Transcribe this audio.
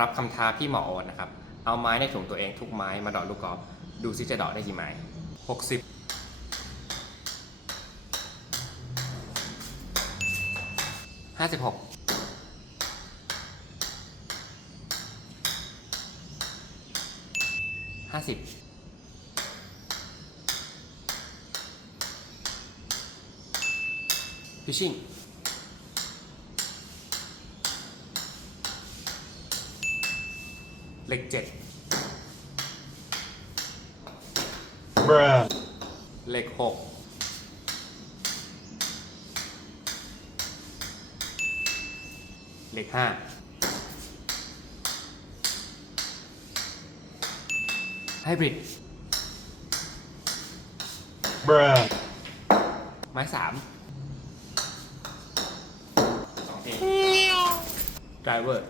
รับคำท้าพี่หมอโอนนะครับ เอาไม้ในถุงตัวเองทุกไม้มาเดอกลูกกอล์ฟดูซิจะเดอกได้กี่ไม้หกสิบห้าสิบหกห้าสิบฟิชชิ่ง เลขเจ็ด Bruh. เลขหกเลขห้าไฮบริด Bruh. ไม้สามสองเอไดรเวอร์